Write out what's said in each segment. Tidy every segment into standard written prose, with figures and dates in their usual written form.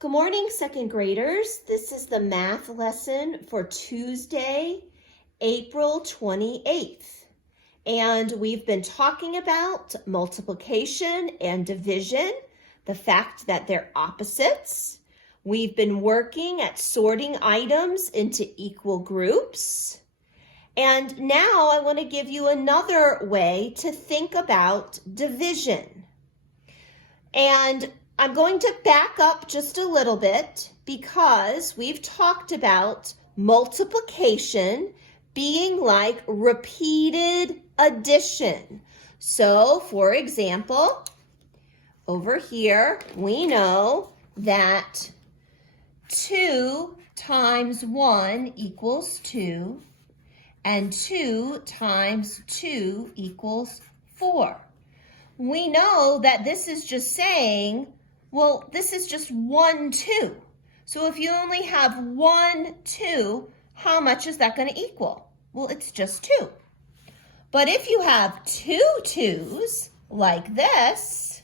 Good morning, second graders. This is the math lesson for Tuesday, April 28th. And we've been talking about multiplication and division, the fact that they're opposites. We've been working at sorting items into equal groups. And now I want to give you another way to think about division. And I'm going to back up just a little bit because we've talked about multiplication being like repeated addition. So, for example, over here, we know that 2 times 1 equals 2, and 2 times 2 equals 4. We know that this is just saying, well, this is just 1, 2. So if you only have 1, 2, how much is that going to equal? Well, it's just 2. But if you have 2 2s like this,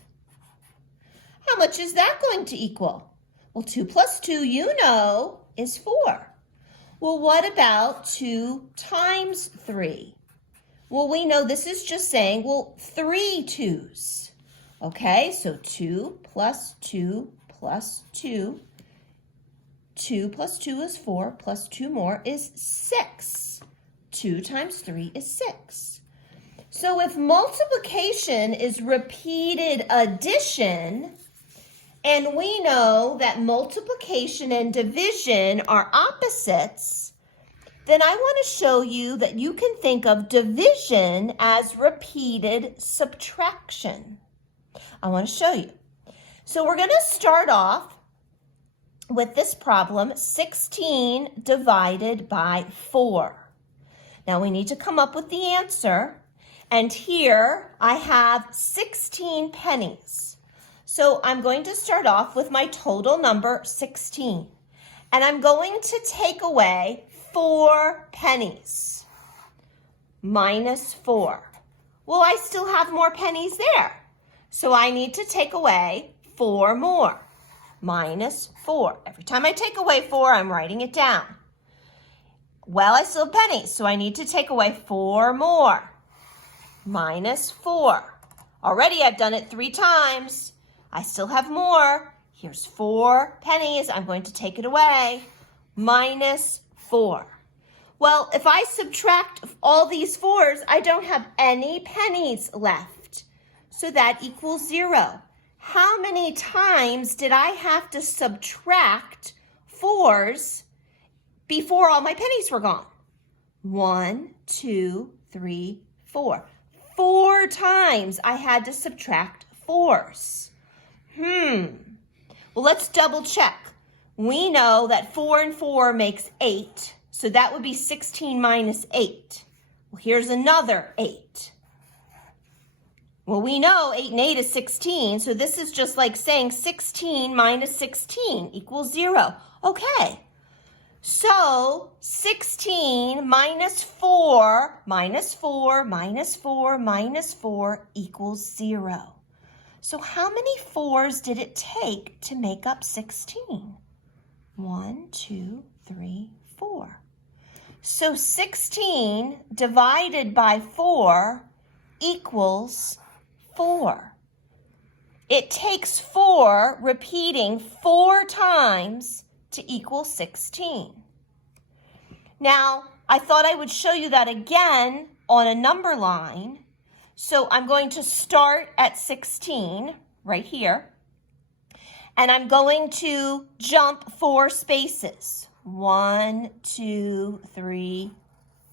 how much is that going to equal? Well, 2 plus 2, you know, is 4. Well, what about 2 times 3? Well, we know this is just saying, well, 3 2s. Okay, so 2 plus 2 plus 2. 2 plus 2 is 4, plus 2 more is 6. 2 times 3 is 6. So if multiplication is repeated addition, and we know that multiplication and division are opposites, then I want to show you that you can think of division as repeated subtraction. I want to show you. So we're going to start off with this problem, 16 divided by 4. Now we need to come up with the answer. And here I have 16 pennies. So I'm going to start off with my total number 16. And I'm going to take away 4 pennies. Minus 4. Well, I still have more pennies there. So I need to take away 4 more. Minus 4. Every time I take away 4, I'm writing it down. Well, I still have pennies, so I need to take away 4 more. Minus 4. Already I've done it 3 times. I still have more. Here's 4 pennies. I'm going to take it away. Minus 4. Well, if I subtract all these 4s, I don't have any pennies left. So that equals 0. How many times did I have to subtract 4s before all my pennies were gone? 1, 2, 3, 4. 4 times I had to subtract 4s. Well, let's double check. We know that 4 and 4 makes 8. So that would be 16 minus 8. Well, here's another 8. Well, we know 8 and 8 is 16, so this is just like saying 16 minus 16 equals 0. Okay, so 16 minus 4, minus 4, minus 4, minus 4 equals 0. So how many 4s did it take to make up 16? 1, 2, 3, 4. So 16 divided by 4 equals 4. It takes 4 repeating 4 times to equal 16. Now, I thought I would show you that again on a number line. So I'm going to start at 16 right here. And I'm going to jump 4 spaces. 1, 2, 3,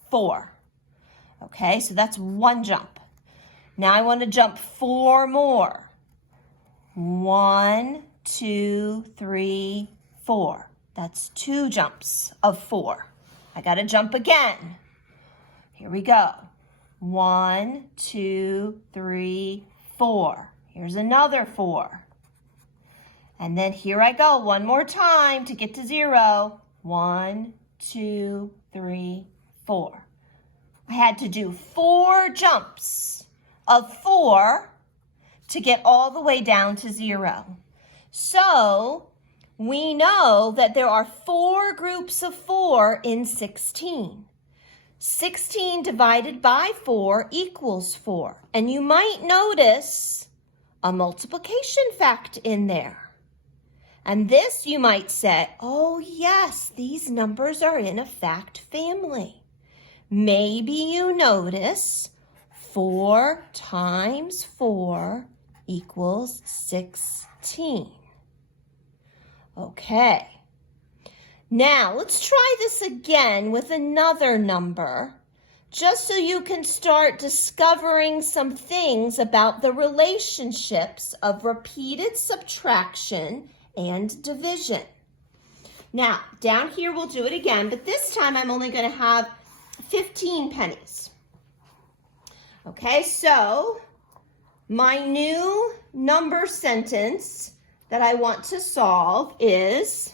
4. Okay, so that's 1 jump. Now I want to jump 4 more. 1, 2, 3, 4. That's 2 jumps of 4. I got to jump again. Here we go. 1, 2, 3, 4. Here's another 4. And then here I go one more time to get to 0. 1, 2, 3, 4. I had to do 4 jumps of 4 to get all the way down to 0. So we know that there are 4 groups of 4 in 16. 16 divided by 4 equals 4. And you might notice a multiplication fact in there. And this you might say, oh yes, these numbers are in a fact family. Maybe you notice 4 times 4 equals 16. Okay. Now, let's try this again with another number, just so you can start discovering some things about the relationships of repeated subtraction and division. Now, down here we'll do it again, but this time I'm only going to have 15 pennies. Okay, so my new number sentence that I want to solve is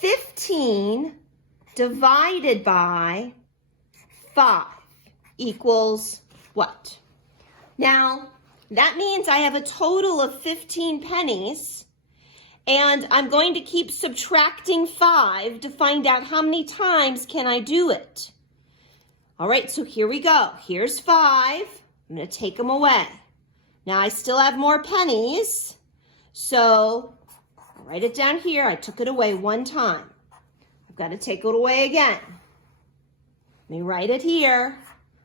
15 divided by 5 equals what? Now, that means I have a total of 15 pennies, and I'm going to keep subtracting 5 to find out how many times can I do it. All right, so here we go. Here's 5. I'm going to take them away. Now, I still have more pennies, so I'll write it down here. I took it away 1 time. I've got to take it away again. Let me write it here.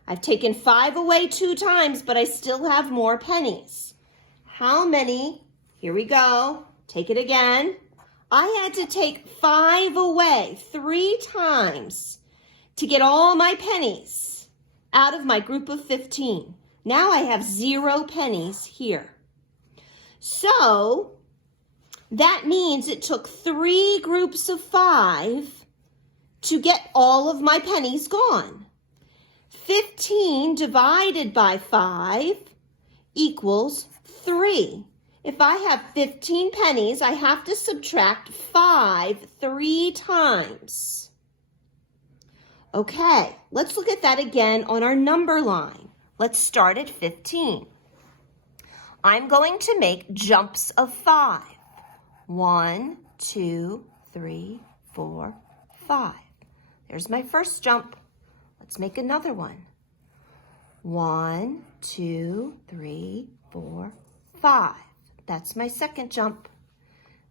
I've taken 5 away 2 times, but I still have more pennies. How many? Here we go. Take it again. I had to take 5 away 3 times to get all my pennies out of my group of 15. Now I have 0 pennies here. So that means it took 3 groups of 5 to get all of my pennies gone. 15 divided by 5 equals 3. If I have 15 pennies, I have to subtract 5 3 times. Okay, let's look at that again on our number line. Let's start at 15. I'm going to make jumps of 5. 1, 2, 3, 4, 5. There's my first jump. Let's make another one. 1, 2, 3, 4, 5. That's my second jump.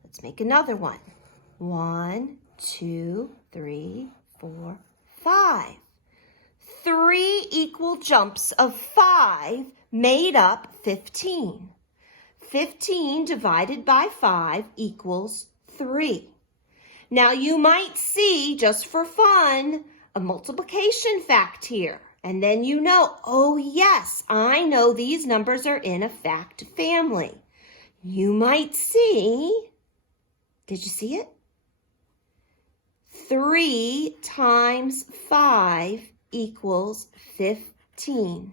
Let's make another one. 1, 2, 3, 4, 5. 3 equal jumps of 5 made up 15. 15 divided by 5 equals 3. Now you might see, just for fun, a multiplication fact here. And then you know, oh yes, I know these numbers are in a fact family. You might see, did you see it? 3 times 5 equals 15.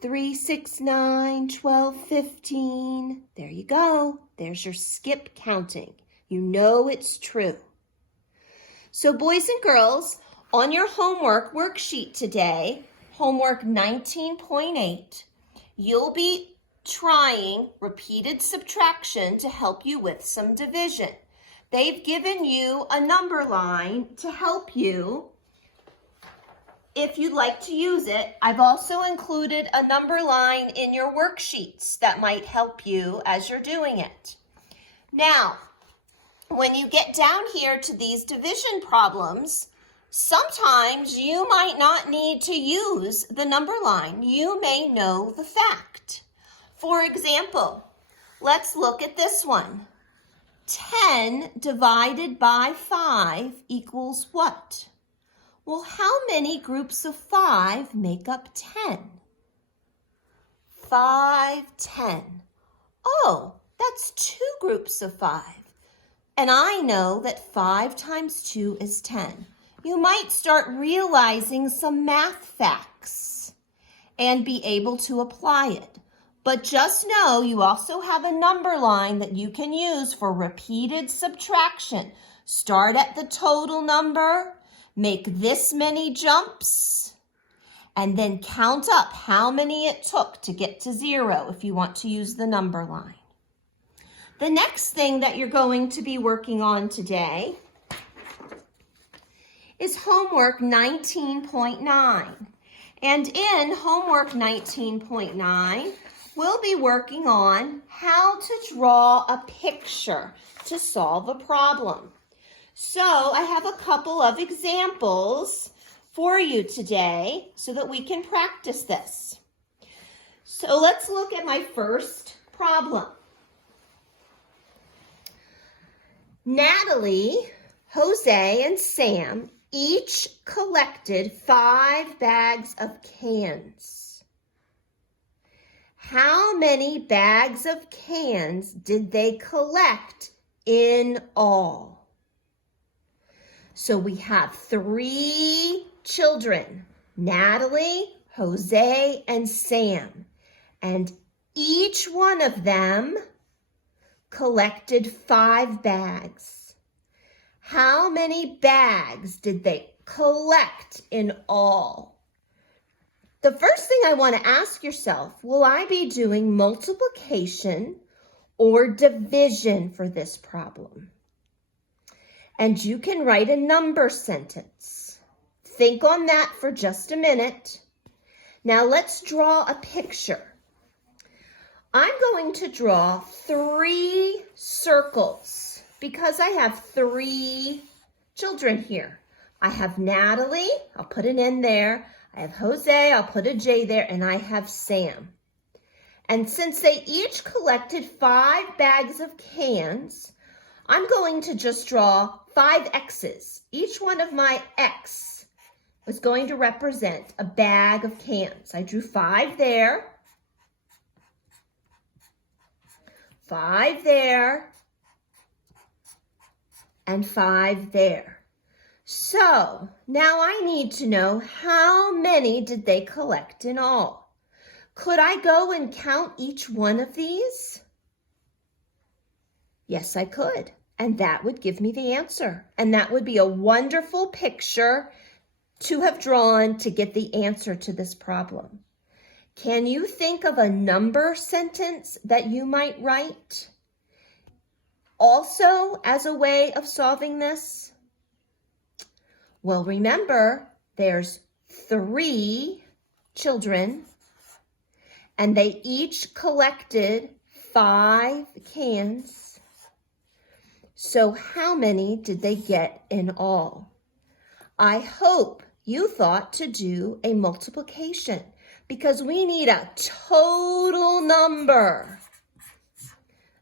3, 6, 9, 12, 15. There you go. There's your skip counting. You know it's true. So boys and girls, on your homework worksheet today, homework 19.8, you'll be trying repeated subtraction to help you with some division. They've given you a number line to help you if you'd like to use it. I've also included a number line in your worksheets that might help you as you're doing it. Now, when you get down here to these division problems, sometimes you might not need to use the number line. You may know the fact. For example, let's look at this one. 10 divided by 5 equals what? Well, how many groups of 5 make up 10? 5, 10. Oh, that's 2 groups of 5. And I know that 5 times 2 is 10. You might start realizing some math facts and be able to apply it. But just know you also have a number line that you can use for repeated subtraction. Start at the total number, make this many jumps, and then count up how many it took to get to 0 if you want to use the number line. The next thing that you're going to be working on today is homework 19.9. And in homework 19.9, we'll be working on how to draw a picture to solve a problem. So I have a couple of examples for you today so that we can practice this. So let's look at my first problem. Natalie, Jose, and Sam each collected 5 bags of cans. How many bags of cans did they collect in all? So we have 3 children, Natalie, Jose, and Sam, and each one of them collected 5 bags. How many bags did they collect in all? The first thing I want to ask yourself, will I be doing multiplication or division for this problem? And you can write a number sentence. Think on that for just a minute. Now let's draw a picture. I'm going to draw 3 circles because I have 3 children here. I have Natalie, I'll put an N there. I have Jose, I'll put a J there, and I have Sam. And since they each collected 5 bags of cans, I'm going to just draw 5 X's. Each one of my X is going to represent a bag of cans. I drew 5 there. 5 there, and 5 there. So now I need to know how many did they collect in all. Could I go and count each one of these? Yes, I could, and that would give me the answer. And that would be a wonderful picture to have drawn to get the answer to this problem. Can you think of a number sentence that you might write also as a way of solving this? Well, remember, there's 3 children, and they each collected 5 cans. So how many did they get in all? I hope you thought to do a multiplication, because we need a total number.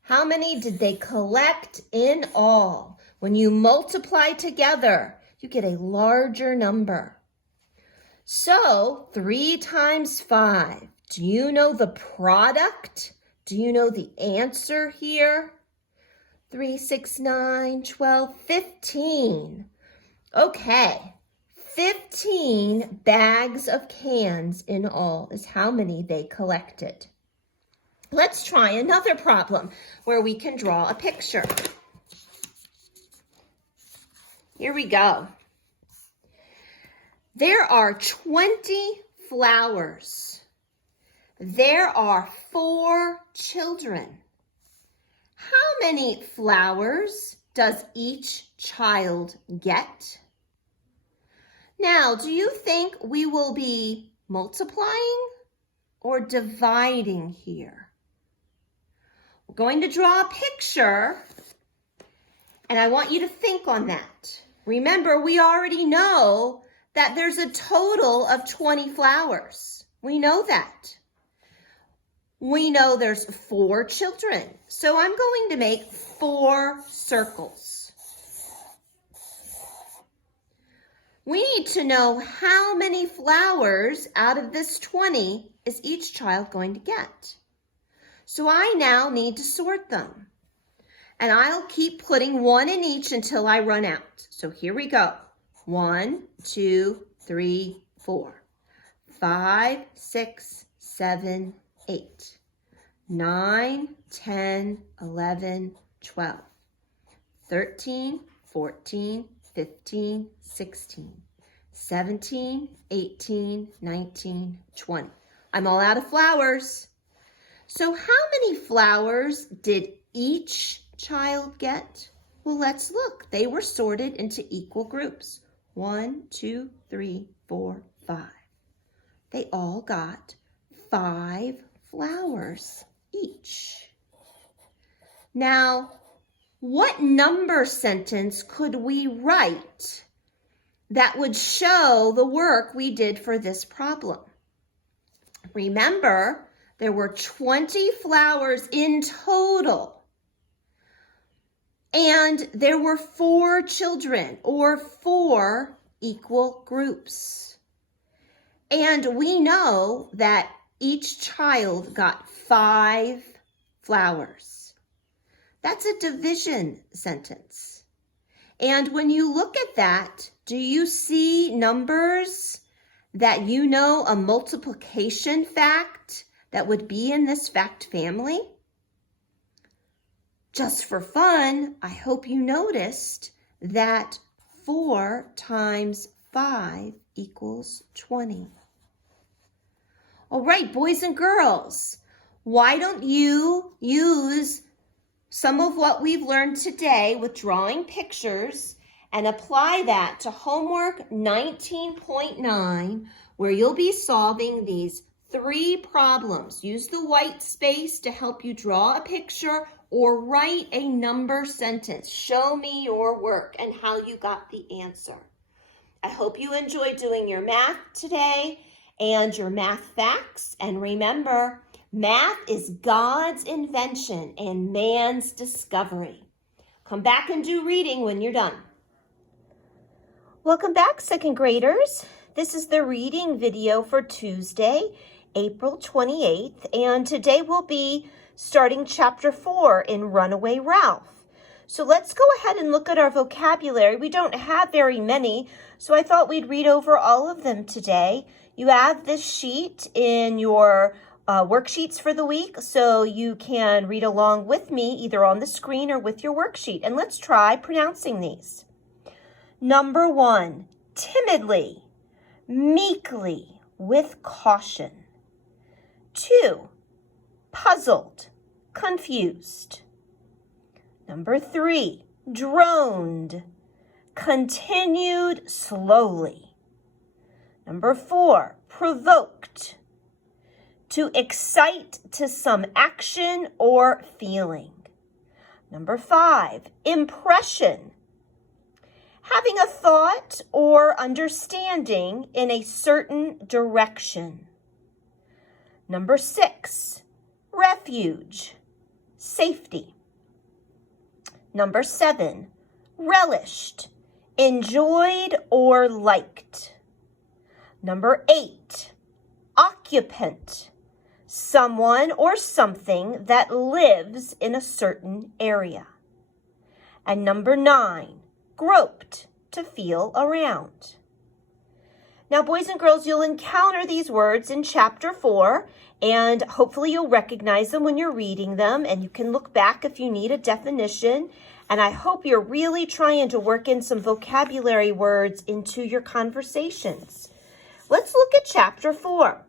How many did they collect in all? When you multiply together, you get a larger number. So 3 times 5. Do you know the product? Do you know the answer here? 3, 6, 9, 12, 15. Okay. 15 bags of cans in all is how many they collected. Let's try another problem where we can draw a picture. Here we go. There are 20 flowers. There are 4 children. How many flowers does each child get? Now, do you think we will be multiplying or dividing here? We're going to draw a picture, and I want you to think on that. Remember, we already know that there's a total of 20 flowers. We know that. We know there's 4 children, so I'm going to make 4 circles. We need to know how many flowers out of this 20 is each child going to get. So I now need to sort them. And I'll keep putting 1 in each until I run out. So here we go. 1, 2, 3, 4, 5, 6, 7, 8, 9, 10, 11, 12, 13, 14, 15, 16, 17, 18, 19, 20. I'm all out of flowers. So how many flowers did each child get? Well, let's look. They were sorted into equal groups. 1, 2, 3, 4, 5. They all got 5 flowers each. Now, what number sentence could we write that would show the work we did for this problem? Remember, there were 20 flowers in total. And there were 4 children, or 4 equal groups. And we know that each child got 5 flowers. That's a division sentence. And when you look at that, do you see numbers that you know a multiplication fact that would be in this fact family? Just for fun, I hope you noticed that 4 times 5 equals 20. All right, boys and girls, why don't you use some of what we've learned today with drawing pictures and apply that to homework 19.9, where you'll be solving these 3 problems. Use the white space to help you draw a picture or write a number sentence. Show me your work and how you got the answer. I hope you enjoyed doing your math today and your math facts. And remember, math is God's invention and man's discovery. Come back and do reading when you're done. Welcome back, second graders. This is the reading video for Tuesday, April 28th, and today we'll be starting chapter 4 in Runaway Ralph. So let's go ahead and look at our vocabulary. We don't have very many, so I thought we'd read over all of them today. You have this sheet in your worksheets for the week, so you can read along with me either on the screen or with your worksheet. And let's try pronouncing these. Number 1, timidly, meekly, with caution. 2, puzzled, confused. Number 3, droned, continued slowly. Number 4, provoked, to excite to some action or feeling. Number 5, impression, having a thought or understanding in a certain direction. Number 6, refuge, safety. Number 7, relished, enjoyed or liked. Number 8, occupant, someone or something that lives in a certain area. And number 9, groped, to feel around. Now, boys and girls, you'll encounter these words in chapter 4, and hopefully you'll recognize them when you're reading them, and you can look back if you need a definition. And I hope you're really trying to work in some vocabulary words into your conversations. Let's look at chapter 4.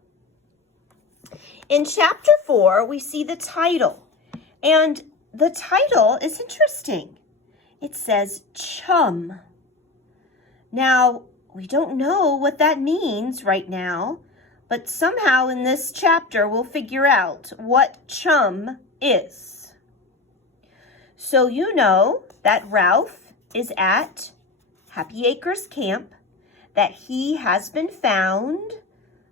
In chapter 4, we see the title, and the title is interesting. It says chum. Now, we don't know what that means right now, but somehow in this chapter we'll figure out what chum is. So you know that Ralph is at Happy Acres Camp, that he has been found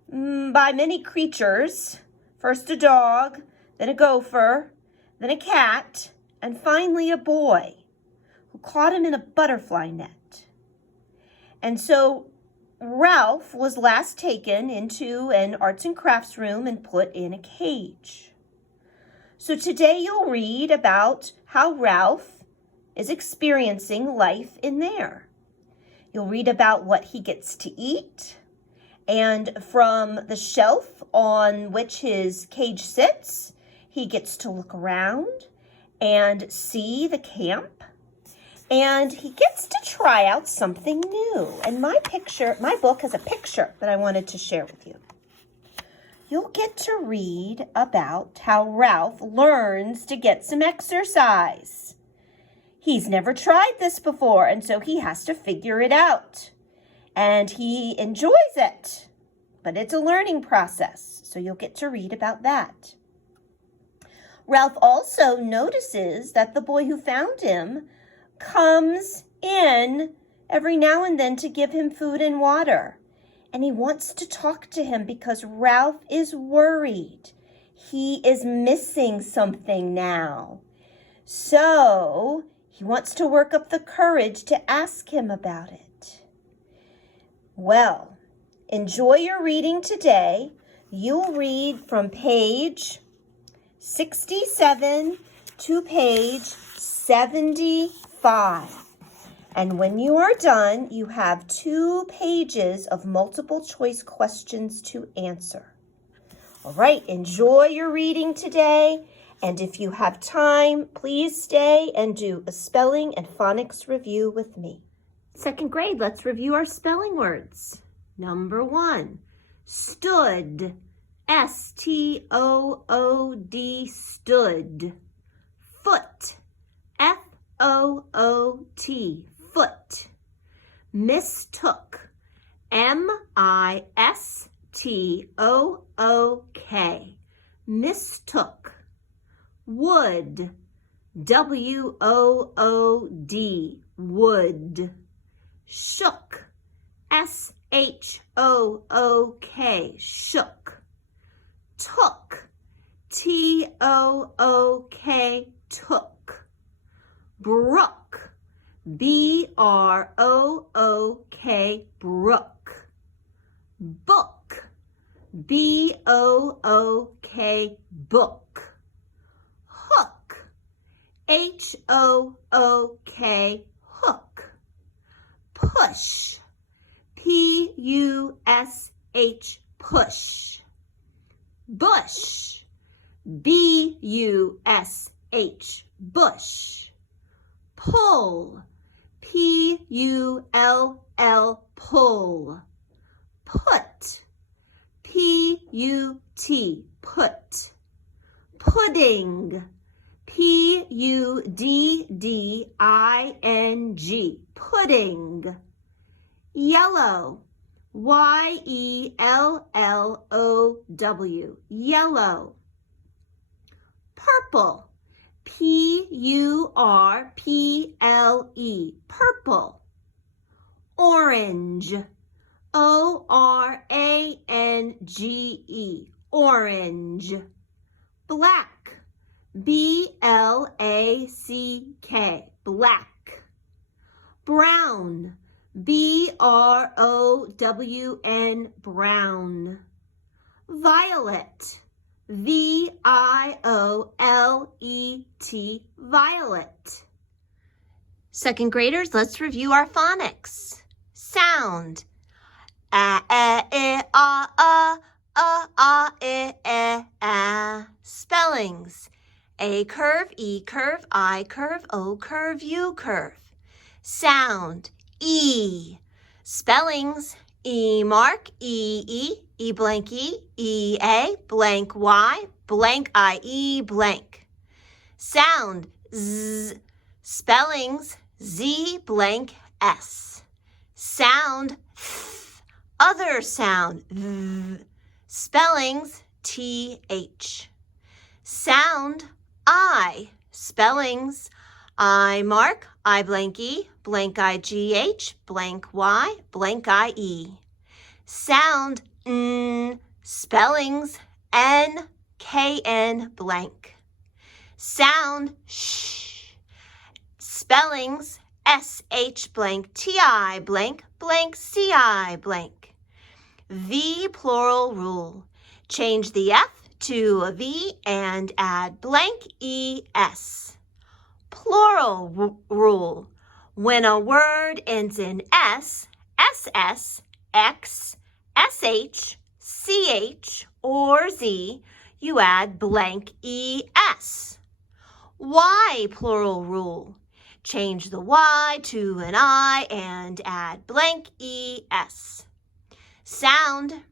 by many creatures. First a dog, then a gopher, then a cat, and finally a boy who caught him in a butterfly net. And so Ralph was last taken into an arts and crafts room and put in a cage. So today you'll read about how Ralph is experiencing life in there. You'll read about what he gets to eat, and from the shelf on which his cage sits, he gets to look around and see the camp. And he gets to try out something new. And my book has a picture that I wanted to share with you. you'll get to read about how Ralph learns to get some exercise. He's never tried this before, and so he has to figure it out. And he enjoys it, but it's a learning process, so you'll get to read about that. Ralph also notices that the boy who found him comes in every now and then to give him food and water. And he wants to talk to him because Ralph is worried. He is missing something now. So he wants to work up the courage to ask him about it. Well, enjoy your reading today. You'll read from page 67 to page 75. And when you are done, you have 2 pages of multiple choice questions to answer. All right, enjoy your reading today. And if you have time, please stay and do a spelling and phonics review with me. 2nd grade, let's review our spelling words. Number 1, stood. S-T-O-O-D, stood. Foot. F-O-O-T, foot. Mistook. M-I-S-T-O-O-K, mistook. Wood. W-O-O-D, wood. Shook. S-H-O-O-K, shook. Took. T-O-O-K, took. Brook. B-R-O-O-K, brook. Book. B-O-O-K, book. Hook. H-O-O-K, hook. Push. P-U-S-H, push. Bush. B-U-S-H, bush. Pull. P-U-L-L, pull. Put. P-U-T, put. Pudding. P-U-D-D-I-N-G, pudding. Yellow. Y-E-L-L-O-W, yellow. Purple. P-U-R-P-L-E, purple. Orange. O-R-A-N-G-E, orange. Black. B-L-A-C-K, black. Brown. B-R-O-W-N, brown. Violet. V-I-O-L-E-T, violet. 2nd graders, let's review our phonics. Sound. A-E-I-A, Spellings. A curve, E curve, I curve, O curve, U curve. Sound. E. Spellings. E mark, E-E, E blank E, E-A, blank Y, blank I-E, blank. Sound. Z. Spellings. Z blank S. Sound. Th. Other sound. V. Spellings. T-H. Sound. I. Spellings. I mark, I blank E, blank I-G-H, blank Y, blank I-E. Sound. N. Spellings. N-K-N, blank. Sound. Sh. Spellings. S-H blank T-I blank blank C-I blank. V plural rule. Change the F to a V and add blank E-S. Plural rule. When a word ends in S, SS, X, SH, CH, or Z, you add blank ES. Y plural rule. Change the Y to an I and add blank ES. Sound.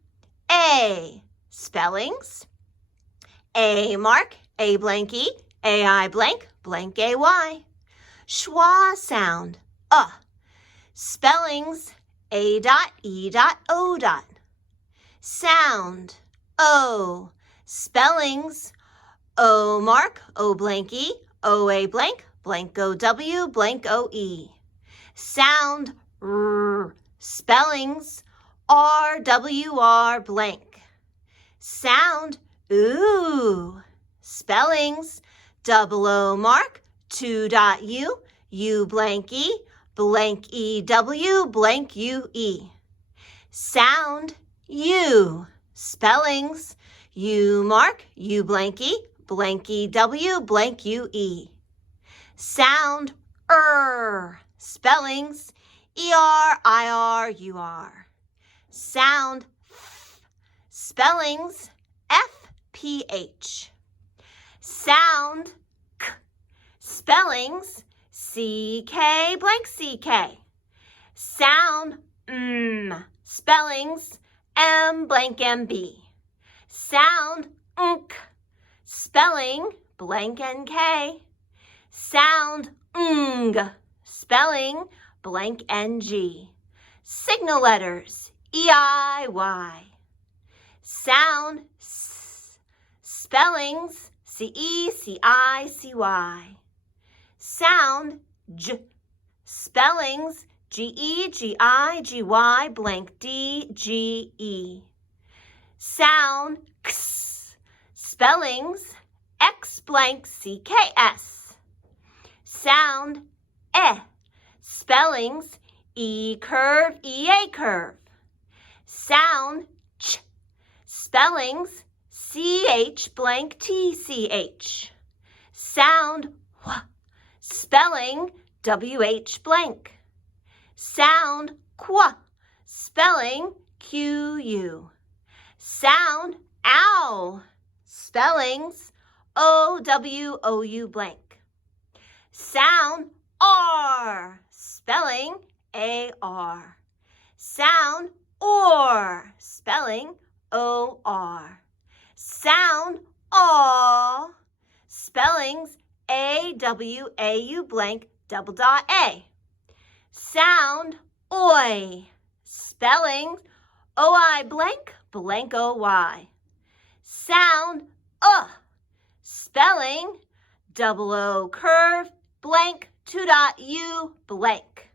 A. spellings. A mark, A blank E, AI blank, blank AY. Schwa sound, spellings, A dot, E dot, O dot. Sound, O, spellings, O mark, O blank E, OA blank, blank OW, blank OE. Sound, R, spellings, RWR blank. Sound, ooh, spellings, double O mark, 2 dot U, U blank EW, blank UE. Sound, U, spellings, U mark, U blank EW, blank UE. Sound, spellings, ERIRUR. Sound, spellings, FPH. Sound, K, spellings, CK blank CK. Sound, spellings, M blank MB. Sound, NK, spelling, blank NK. Sound, ng, spelling, blank NG. Signal letters, EIY. Sound, S, spellings, CE, CI, CY. Sound, J, spellings, GE, GI, GY, blank D, GE. Sound, X, spellings, X blank CKS. Sound, spellings, E curve, EA curve. Sound, Ch, spellings, CH blank TCH. Sound, W, spelling, WH blank. Sound, Qu, spelling, QU. Sound, OW, spellings, OWOU blank. Sound, R, spelling, AR. Sound, OR, spelling, OR. Sound, AW, spellings, AWAU blank, double dot A. Sound, OI, spellings, OI blank, blank OY. Sound, spelling, double O curve, blank, 2 dot U blank.